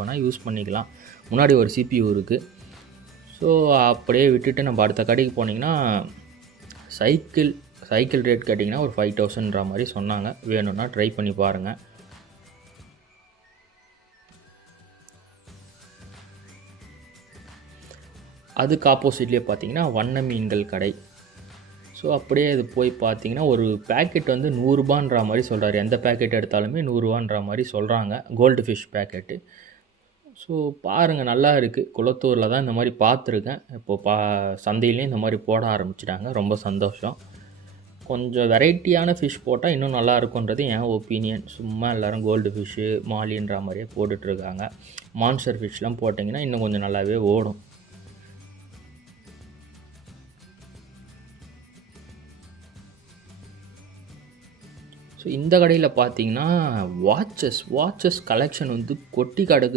வேணா யூஸ் பண்ணிக்கலாம். முன்னாடி ஒரு CPU இருக்குது. ஸோ அப்படியே விட்டுட்டு நம்ம அடுத்த கடைக்கு போனீங்கன்னா, சைக்கிள் சைக்கிள் ரேட் கேட்டிங்கன்னா ஒரு 5000ன்ற மாரி சொன்னாங்க. வேணும்னா ட்ரை பண்ணி பாருங்க. அதுக்கு ஆப்போசிட்லேயே பார்த்தீங்கன்னா, வண்ண மீன்கள் கடை. ஸோ அப்படியே அது போய் பார்த்தீங்கன்னா, ஒரு பேக்கெட் வந்து ரூ. 100ன்ற மாரி சொல்றாரு. எந்த பேக்கெட் எடுத்தாலுமே ரூ. 100ன்ற மாரி சொல்கிறாங்க. Gold fish packet. ஸோ பாருங்கள், நல்லா இருக்குது. குளத்தூரில் தான் இந்த மாதிரி பார்த்துருக்கேன். இப்போது சந்தையிலையும் இந்த மாதிரி போட ஆரம்பிச்சிட்டாங்க. ரொம்ப சந்தோஷம். கொஞ்சம் வெரைட்டியான ஃபிஷ் போட்டால் இன்னும் நல்லா இருக்குன்றது என் ஒப்பீனியன். சும்மா எல்லோரும் கோல்டு ஃபிஷ்ஷு, மாலின்ற மாதிரியே போட்டுட்ருக்காங்க. மான்ஸ்டர் ஃபிஷ்லாம் போட்டிங்கன்னா இன்னும் கொஞ்சம் நல்லாவே ஓடும். ஸோ இந்த கடையில் பார்த்தீங்கன்னா, வாட்சஸ் கலெக்ஷன் வந்து கொட்டி கிடக்குது.